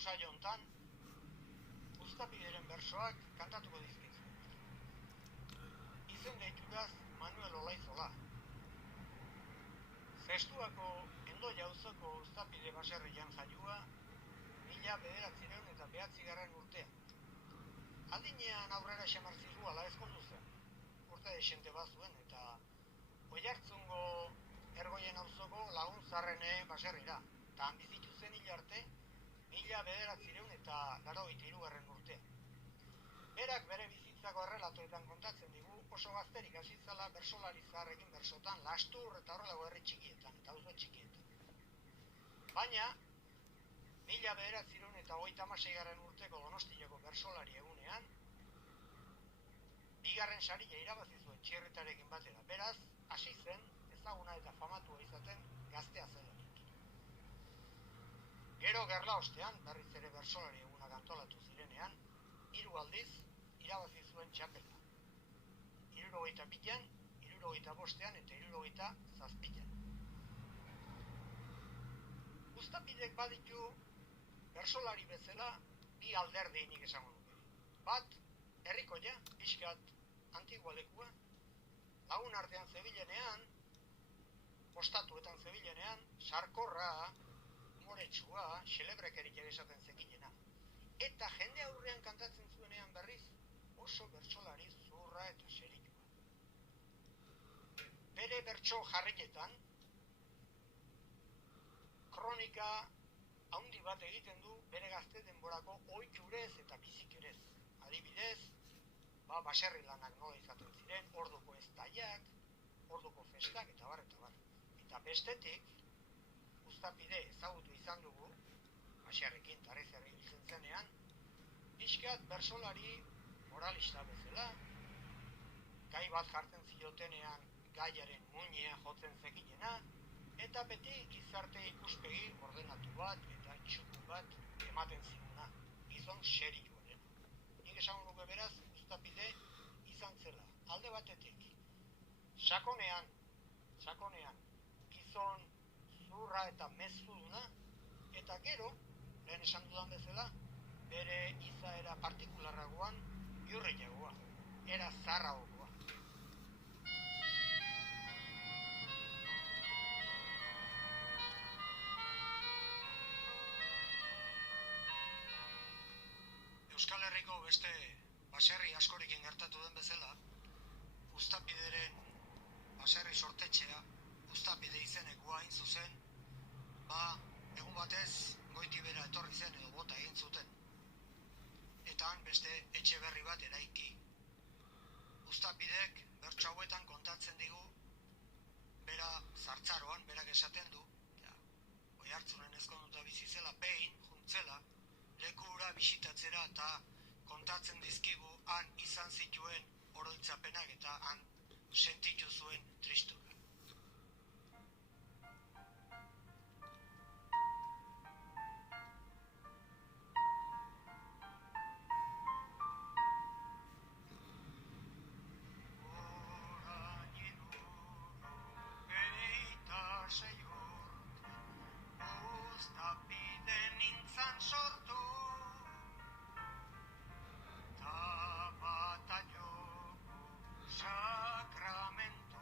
saio hontan Uztapideren bersoak kantatuko dizkizuet. Izen deituraz Manuel Olaizola. Zestuako Endoia auzoko Uztapide baserrian jaioa, 1909 urtean. Aldinean aurrera xamartziruala ezkondu zen. Urte desente bat zuen eta Oiartzungo Ergoien auzoko Laguntzarrene baserrira. Eta han bizitu zen hil arte, 1983 urtean. Berak bere bizitzako errelatoetan kontatzen digu oso gazterik hasi zela bersolari zaharrekin bersotan, Lastur eta horrelago herri txikietan eta auzo txikietan. Baina 1936 urteko Donostiako bersolari egunean bigarren saria irabazi zuen Txirritarekin batera. Beraz, hasi zen ezaguna eta famatua izaten gaztea zelarik. Gero gerla ostean, berriz ere bersolari egunak antolatu zirenean, 3 aldiz irabazi zuen txapela. 72an, 75an eta 77an. Uztapidek baditu bersolari bezala bi alderdi nik esango nuke. Bat, herrikoia, pixkat antigua lekua, lagun artean zebilenean, ostatuetan zebilenean, sarkorra, umoretsua, xelebrekerik esaten zekilena. Eta jende aurrean kantatzen zuenean berriz, oso bertsolari zurra eta serioa. Bere bertso jarrietan, kronika haundi bat egiten du bere gazte denborako ohiturez eta bizikerez. Adibidez, baserri lanak nola izaten ziren, orduko eztaiak, orduko festak eta bar eta bar. Eta bestetik, Uztapide ezagutu izan dugu, baserrekin tarezerri biltzen zenean, pixkat bersolari moralista bezala, gai bat jartzen ziotenean gaiaren muinea jotzen zekilena, eta beti gizarte ikuspegi ordenatu bat eta txuku bat ematen ziguna, gizon serioaren. Nik esango nuke beraz, Uztapide izan zela, alde batetik, sakonean, gizon zurra eta mezuduna, eta gero, lehen esan dudan bezala, bere izaera partikularragoan bihurriagoa, era zaharragoa. Euskal Herriko beste baserri askorekin gertatu den bezala, Uztapideren baserri sortetxea, Uztapide izenekoa hain zuzen, egun batez Goitibera etorri zen edo bota egin zuten. Eta han beste etxe berri bat eraiki. Uztapidek bertso hauetan kontatzen digu, bera Zartzaroan, berak esaten du, Oiartzunen ezkonduta bizi zela, behin, juntzela, leku hura bisitatzera eta kontatzen dizkigu han izan zituen oroitzapenak eta han sentitu zuen tristura. Sacramento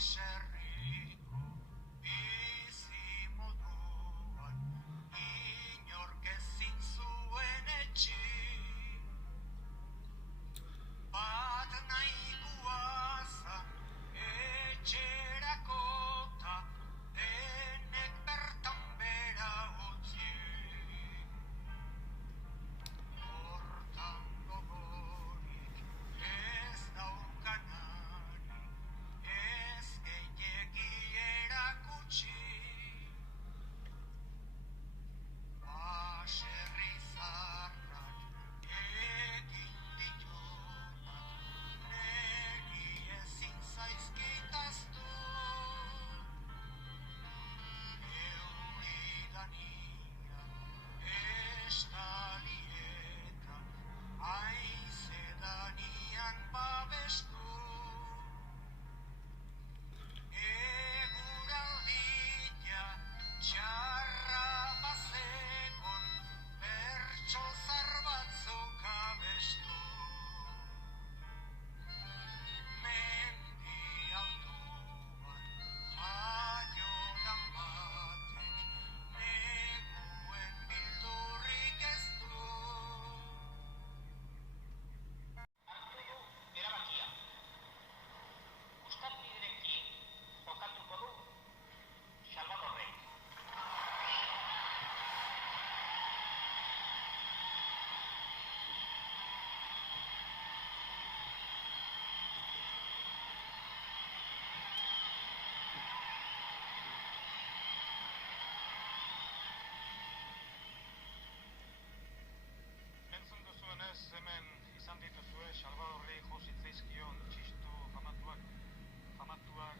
baserriko bizimoduan inork ezin zuen etxi bat nahikoa zan etxerako ta denek bertan bera utzi hortan gogorik ez daukanari ez gehiegi erakutsi baserri zarrak egin ditunak neri ezin zaizkitaztu euri dania estalietan haize danian babestu eguraldia txarra bazegon bertso zar batzuk abestu mendi altuan jaiodan batek neguen bildurrik ez du hartu du erabakia Uztapiderekin jokatuko du Salvadorrek entzun duzuenez hemen izan dituzue Salvadorri jo zitzaizkion txistu famatuak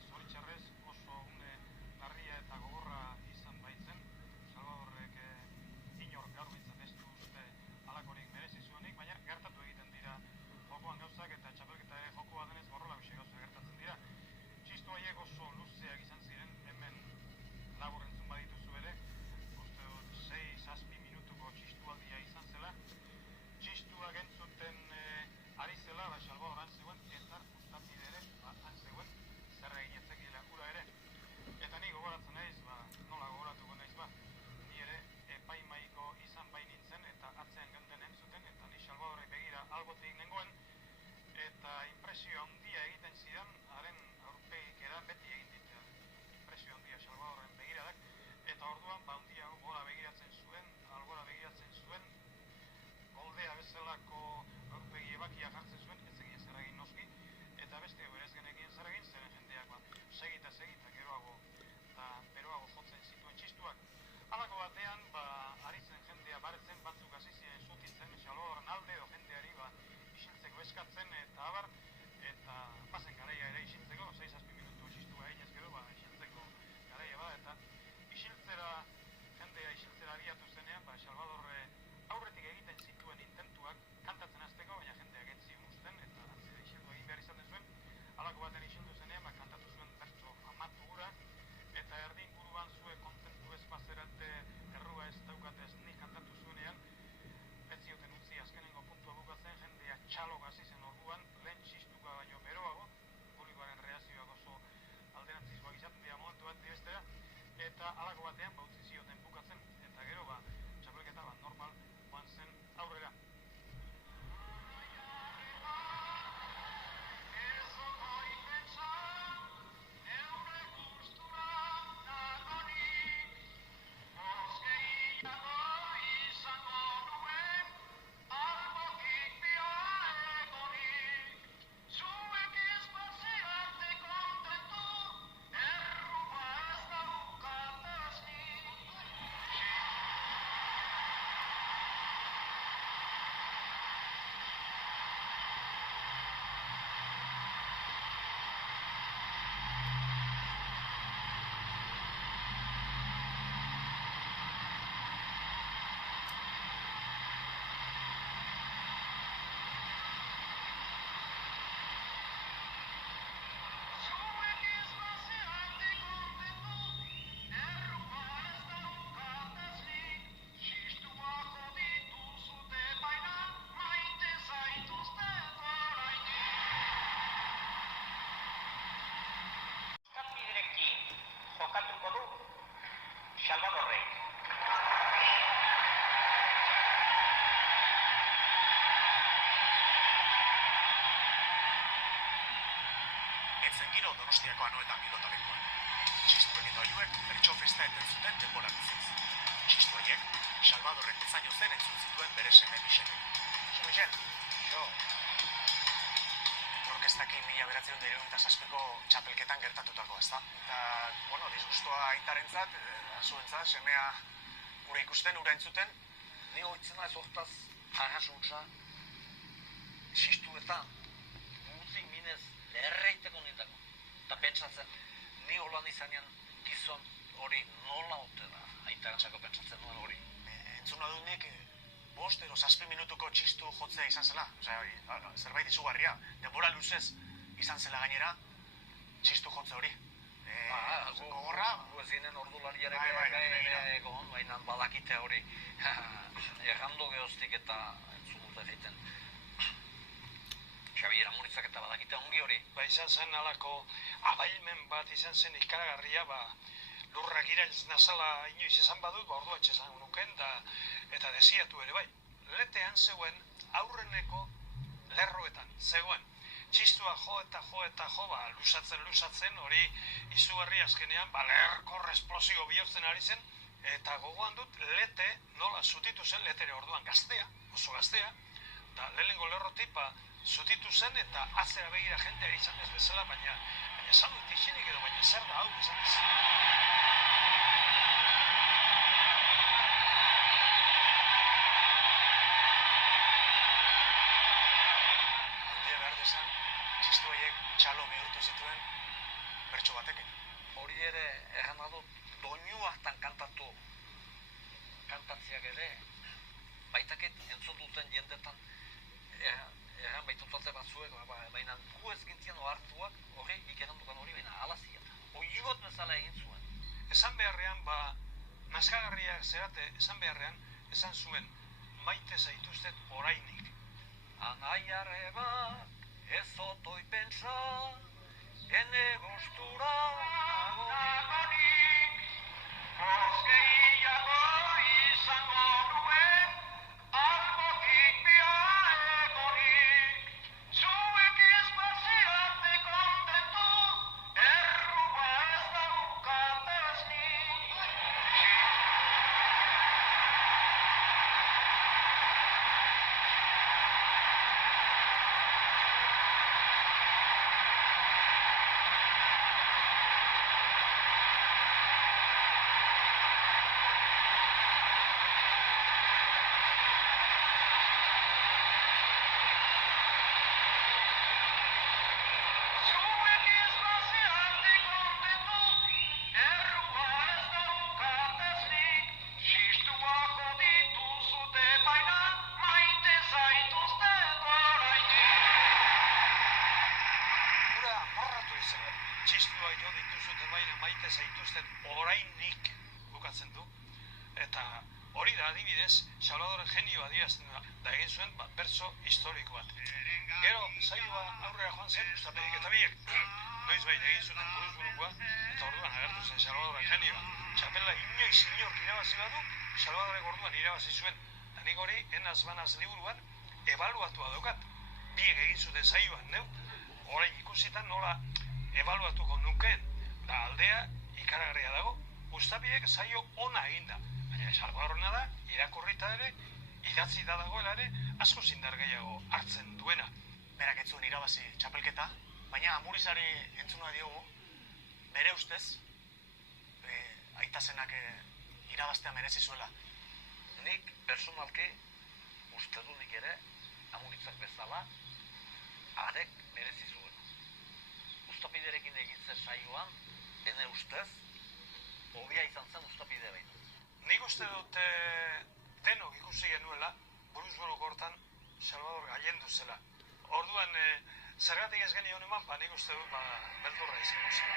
zoritxarrez oso une larria eta gogorra izan baitzen Salvadorrek inor gaur bintzat ez du uste halakorik merezi zuenik, baina gertatu egiten dira jokoan gauzak eta txapelketa ere jokoa denez horrela bise gauza gertatzen dira txistu haiek oso luzeak izan ziren hemen labur entzun badituzu ere uste dut 6-7 minutuko txistualdia izan zela txistuak entzuten ari zela Salvador han zegoen eta Uztapide ere han zegoen zer egin ez zekiela ura ere eta ni gogoratzen naiz nola gogoratuko naiz ni ere epaimaiko izan bai nintzen eta atzean geunden entzuten eta ni Salvadorrek begira albotik nengoen eta impresio handia egiten zidan haren aurpegikera beti egin dit impresio handia Salvadorren begiradak eta orduan handia gora begiratzen zuen albora begiratzen zuen goldea bezalako aurpegi ebakia jartzen zuen ez egin zer egin noski eta beste berez genekien zer egin zeren jendeak segita geroago eta beroago jotzen zituen txistuak halako batean ari zen jendea baretzen batzuk hasi ziren zutitzen Salvadorren alde edo jendeari isiltzeko eskatzen eta abar eta bazen garaia ere isiltzeko 6-7 minutu txistua eginez gero isiltzeko garaia eta jendea isiltzera abiatu zenean Salvadorre aurretik egiten zituen intentuak kantatzen hasteko baina jendeak ez zion uzten eta atzera isildu egin behar izan zuen halako baten isildu zenean kantatu zuen bertso amatu hura eta erdi inguruan zue kontentu ez bazerate errua ez daukate ez nik kantatu zuenean ez zioten utzi azkenengo puntua bukatzen jendea txalok hasi zen orduan lehen txistuka baino beroago publikoaren reakzioak oso alderantzizkoak izaten dira momentu bat bestera eta halako batean utzi zioten bukatzen eta gero txapelketa normal joan zen aurrera Donostiako Anoetan pilotalekuan. Txistuek eta oiuek bertso festa eten zuten denbora luziz. Txistu haiek, Salvadorrek bezaino zen entzun zituen bere seme Michelek. Zu Michel, jo. Orkestaki 1977ko txapelketan gertatutakoa, ezta? Eta, disgustoa aitarentzat, zuentzat, semea gure ikusten, ura entzuten. Ni hoitzena ez hortaz jarrasuntza, txistu eta muzik minez lerreiteko nintako. Eta pentsatzen, ni holan izanean gizon hori nola ote da, aitarantzako pentsatzen nuen hori. Entzuna dut nik, 5 edo 7 minutuko txistu jotzea izan zela. Zerbait izugarria, denbora luzez izan zela gainera, txistu jotze hori. Gogorra? Gu ez ginen ordulariaren egon, baina badakite hori errando gehoztik eta entzun dute egiten. Xabier Amuritzak eta badakite ongi hori. Izan zen alako abailmen bat izan zen ikaragarria, lurrak irailz nazala inoiz esan badut, orduan txesan nuken, eta desiatu ere bai. Letean zegoen aurreneko lerroetan, zegoen. Txistua jo eta jo, lusatzen, hori izugarri azkenean, lerkor esplosio bihurtzen ari zen, eta gogoan dut lete nola zutitu zen letere orduan gaztea, oso gaztea, eta lehenengo lerrotik zutitu zen eta atzera begira jendea izan ez bezala, baina esan dut ixinik edo, baina zer da hau izan ez. Txistu haiek txalo bihurtu zituen bertso batekin. Hori ere erran dut doinu hartan kantatziak ere baitaket entzun duten jendetan erran baitutatze batzuek, baina gu ez gintzien ohartuak hori ikeran dukan hori baina alaziat. Oiugot bezala egin zuen. Esan beharrean, nazkagarriak zerate, esan beharrean, esan zuen maite zaituztet orainik. Anaiarre bat ez otoi pentsa, ene gustura nagonik. Kozkeiago izango nuen, albokik biaregonik. Zuek ez baziate kontentu, errua ez daukateznik. Txistua jo dituzute baina maite zaituzten orainik bukatzen du. Eta hori da adibidez, Salvador genio adierazten da egin zuen bertso historiko bat. Gero, saioa aurrera joan zen, ustapedik eta biek. Noiz bai egin zuten buruz-burukoa, eta orduan agertu zen Salvador genioa. Txapela inoiz inork irabazi badu, Salvadorek orduan irabazi zuen. Eta nik hori, enaz banaz liburuan, ebaluatua daukat. Biek egin zuten saioan, orain ikusitan nola ebaluatuko nukeen, da aldea ikaragarria dago, Uztapiek saio ona egin da. Baina Salvadorna da, irakurrita ere, idatzi da dagoela ere, asko zindar gehiago hartzen duena. Berak ez zuen irabazi txapelketa, baina Amurizari entzuna diogu, bere ustez, aitazenak irabaztea merezi zuela. Nik personalki uste du nik ere, Amuritzak bezala, arek merezi zuen. Uztapiderekin egin zen saioan, ene ustez, hobia izan zen Uztapide baita. Nik uste dut denok ikusi genuela, buruz-buruko hortan Salvador gailendu zela. Orduan, zergatik ez genion eman, nik uste dut beldurra izango zela.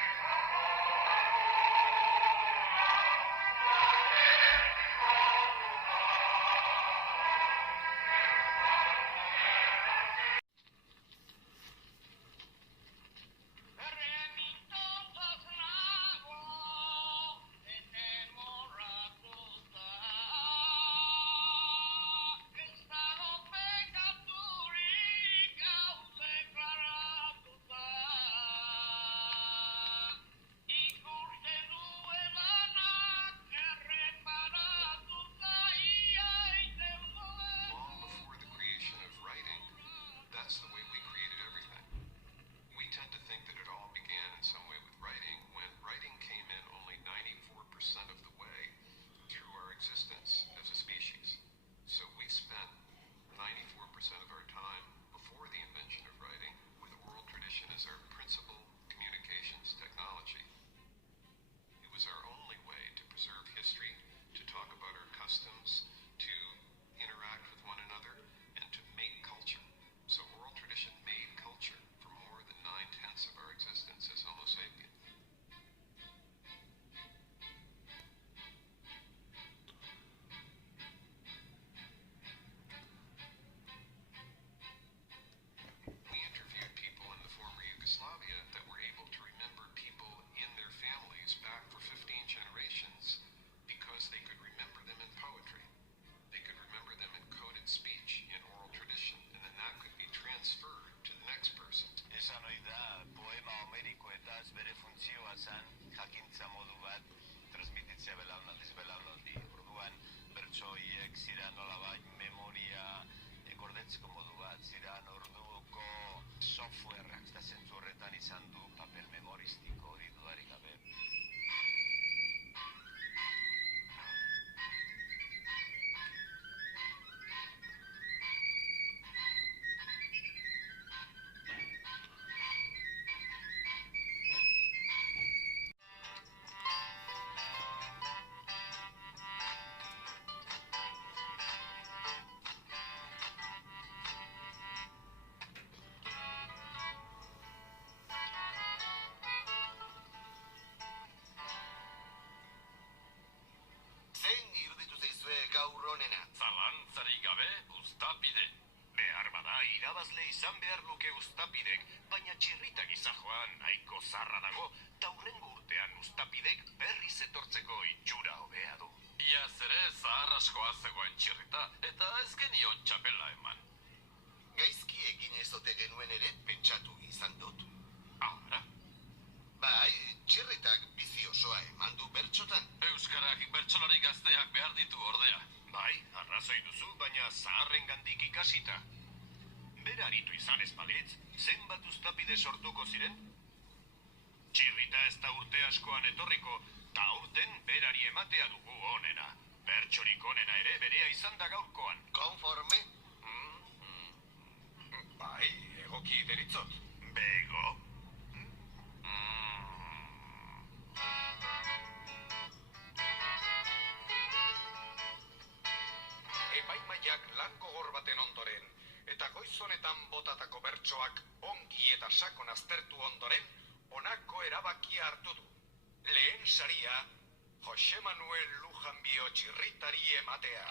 Esan ohi da, poema homerikoetaz bere funtzioa zen jakintza modu bat transmititzea belaunaldiz belaunaldi. Orduan, bertso horiek ziren nolabait memoria gordetzeko modu bat, ziren orduko softwareak, eta zentzu horretan izan du papel memoristiko hori dudarik gabe. Zein iruditu zaizue gaur honena? Zalantzarik gabe, uztapide. Behar bada, irabazle izan behar luke uztapidek, baina txirrita gisa joan nahiko zarra dago, ta hurrengo urtean uztapidek berriz etortzeko itxura hobea du. Iaz ere zahar askoa zegoen txirrita, eta ez genion txapela eman. Gaizki egin ez ote genuen ere pentsatu izan dut. Ara, Bai, txirritak bizi osoa eman du bertsotan. euskarak bertsolari gazteak behar ditu ordea. Bai, arrazoi duzu, baina zaharrengandik ikasita. Bera aritu izan ez balitz, zenbat uztapide sortuko ziren? Txirrita ez da urte askoan etorriko, ta aurten berari ematea dugu onena. Bertsorik onena ere berea izan da gaurkoan. Konforme? Bai, egoki deritzot. Bego. Epaimaiak lan gogor baten ondoren, eta goiz honetan botatako bertsoak ongi eta sakon aztertu ondoren, honako erabakia hartu du. Lehen saria, Jose Manuel Lujanbio txirritari ematea.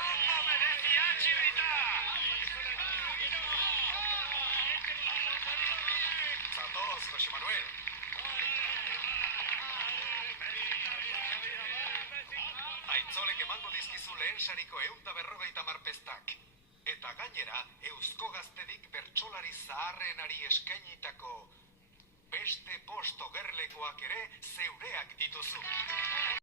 Ondo merezia txirrita! Zatoz, Jose Manuel. Aitzolek emango dizkizu lehen sariko 150 pestak. Eta gainera, Eusko Gaztedik bertsolari zaharrenari eskainitako beste 5 ogerlekoak ere zeureak dituzu.